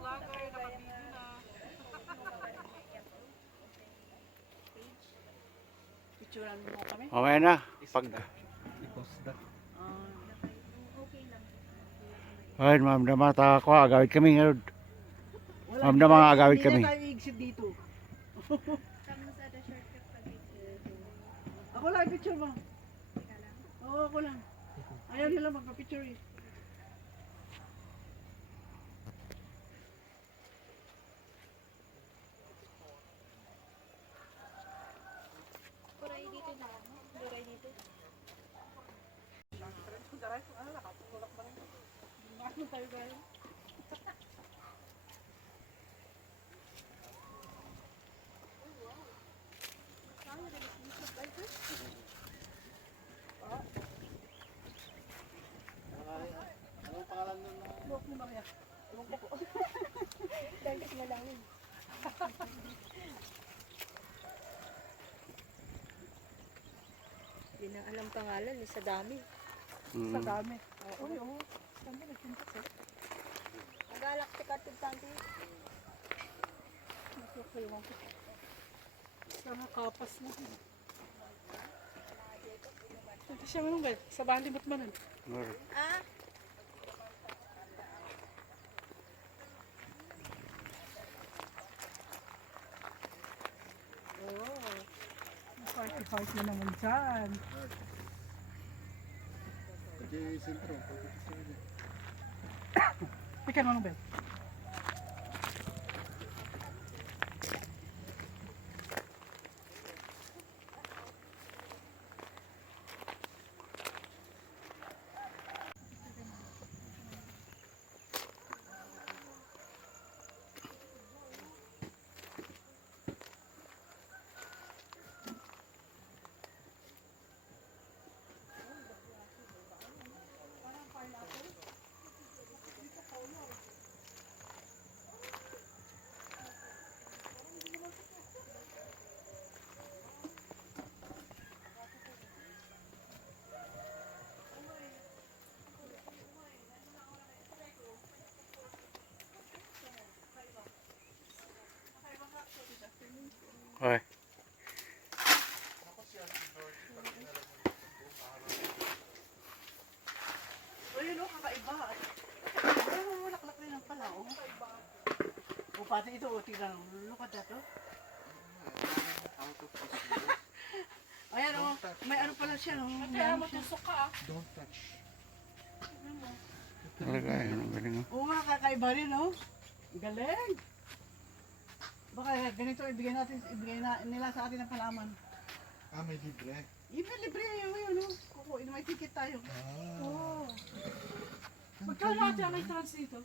vlogger, naka-video na. Picturean mo kami? Mamaya na. Pag... Ay, ma'am dama ta ko agawid kami ngayon. Ma'am dama agawid kami. Hindi na tayo i-exit dito. Ako lang, picture mo. Oo, ako lang. Ayaw nila magpa-picture eh. Puray dito na. Puray dito. Ano tayo guys? Anong pangalan nun? Buhok ni Maria. Dagis na lang yun. Hindi na alam pangalan eh, sa dami. Sa dami. Uy, oo. Dami nagpunta sa. Galactic at tagtanti. Nakakaiwan ko. Sana kapas na. Ito siya manong ba? Sa bandi ba't manan? Ah? Oo. Party-party na naman dyan. Ikaw manong ba? Hoy. Ayun o, kakaiba. Ayun, malaklak rin ang pala. O, pati ito, tignan. Look at that, oh. Ayan, oh. May ano pala siya, no? Kaya matusok ka, ah. Don't touch. Talaga eh, ang galing oh. Oo nga, kakaiba rin, oh. Galing. Baka ganito ibigay nila sa atin ng palaman. Ah, may libre. Libre yun, no? Kukuin, may ticket tayo. Ah. Oo. Magkano natin ang may trans dito?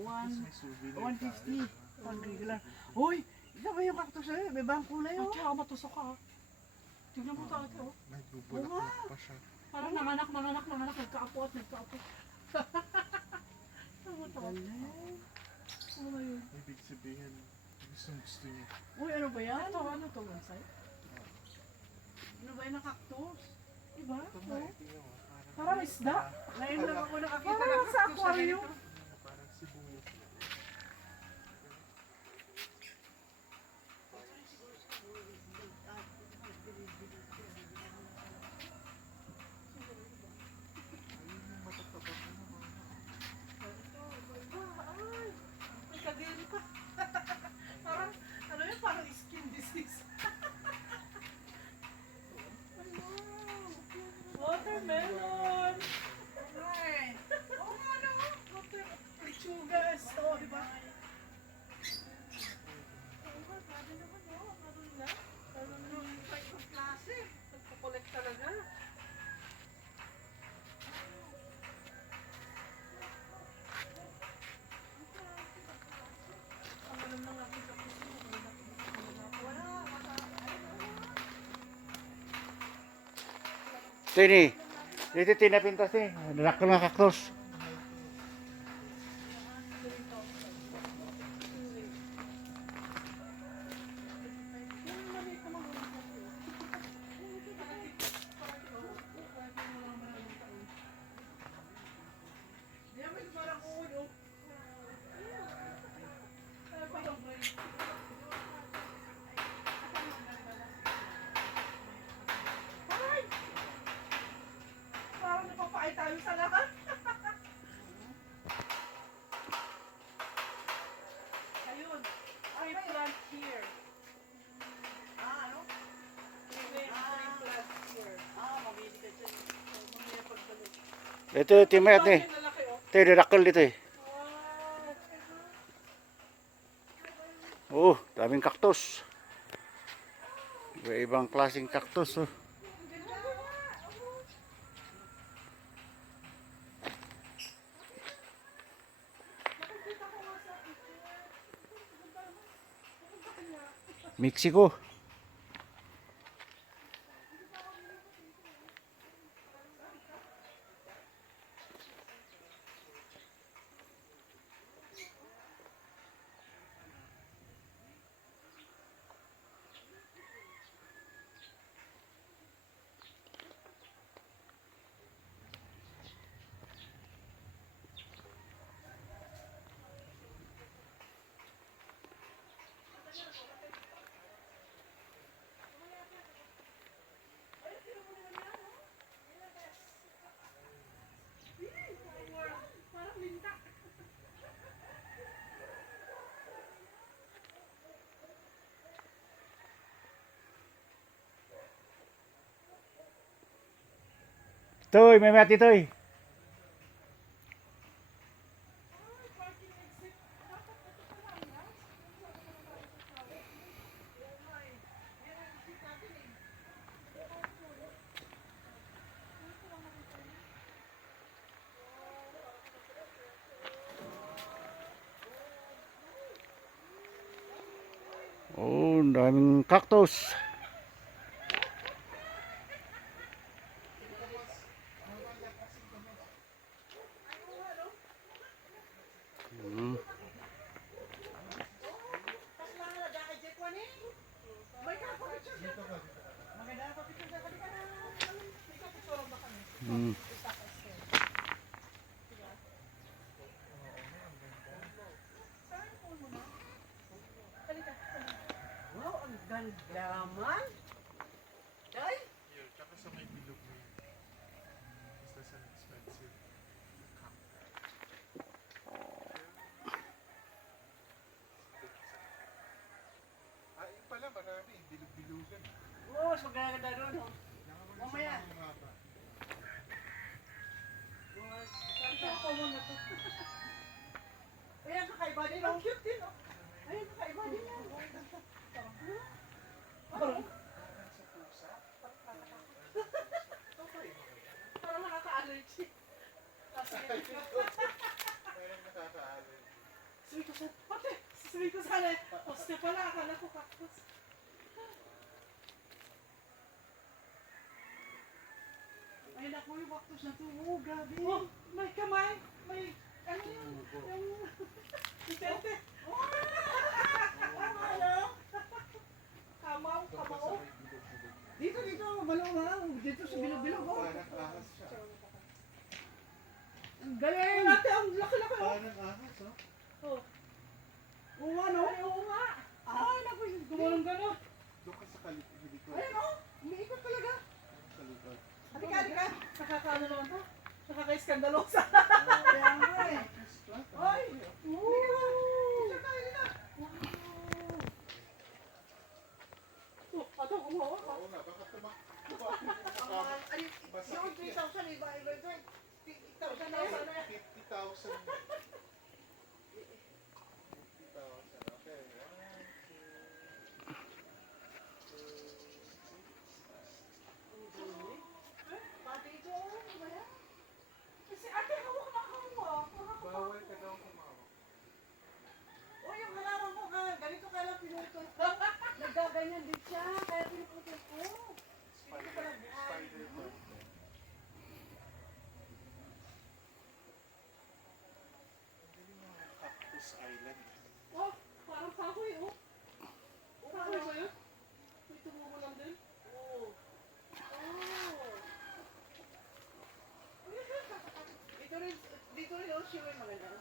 May souvenir 150. Pag regular. Uy, isa ba yung cactus sa'yo? May ibang kulay, Ay, oh. kaya matusok ka. Tignan mo talaga, oh. May bubulak pa siya. Parang nanganak, nagkaapo at nagkaapo. Tama to. Galing. Ano yun? Ibig sabihin, gusto niya. Uy, ano ba yan? Ano to, bonsai? Ano ba yan ng cactus? Diba? Ito Oh. nga, tingnan mo. Parang isda. Ngayon lang ako nakakita Parang ng sa cactus na aquarium. ganito. Parang sibuyas. May kadiri pa. Parang, ano yun? Parang skin disease. Watermelon! Alright. Oo nga, no? Lechugas. Oo, di ba? Oo nga, sabi naman, oh. Ano na? Parang yung type of klase. Nagpo-collect talaga. Ang alam lang natin sa puso. Tini. Dito tinapintas eh. Nakal na cactus. plant here. Ano? Three plants here. Mabili ka dyan. Mamaya pagbalik. Ito, timay at eh. Bakit lalaki, oh? Ito, dirakal dito eh. Wow. Oh, daming cactus. Iba-ibang klaseng cactus oh. Mexico. Toy, may mati toy. Oh, ang daming cactus. Hmm. Hmm. Wow, ang ganda man. Ay, Here, tsaka sa may bilog na yun. Basta sa expensive. Yun pala, marami. Bilog-bilugan. wow, mas maganda doon. Oh. Mamaya. Ayan, kakaiba din. Ang cute din. Oh. Ayan, kakaiba din yan. Parang nakaka-allergy. Parang nakaka-alin. Sabi ko sana, pati, sabi ko sana, poste pala, akala ko cactus. Ay, naku, yung cactus na to. Oh, grabe. Oh, may kamay, may, ano yun, yung, itente. Kamaw, Doon pa kamaw. sa may bilog-bilog. Dito, dito. Malaw. Dito sa bilog-bilog. Oh. Parang ahas siya. Ang Ay, galing. ate, ang laki-laki. Oh. Parang ahas, oh. Oh. Oo, ano? Ay, oo nga. Ay, naku. Gumanon gano'n. Doon ka sa likod. Ayan, oh. Umiikot talaga. Sa likod. Halika, halika. Nakakaano naman to? Nakaka-iskandalosa. Kaya nga eh. Ay. Woo! Halika, halika. Oh, ato, umawa ka. Oo nga, baka tumakbo. Ay, yung 3,000 iba, iba, iba. 1,000 na yan. 50,000. 50,000. Okay. 1, 2, 3. Pati ito, oh. Iba yan. Kasi ate, hawak na hawak. Bawal ka daw kumawak. Oh, yung halaman ko nga. Ganito ka lang pinutol. Nagaganyan din siya. Kaya pinuputol ko. Spider to. Cactus Island. Oh, parang kahoy, oh. Kahoy ba yun? May tumubo lang din. Oo. Oh. Dito rin, oh, siya may maganda.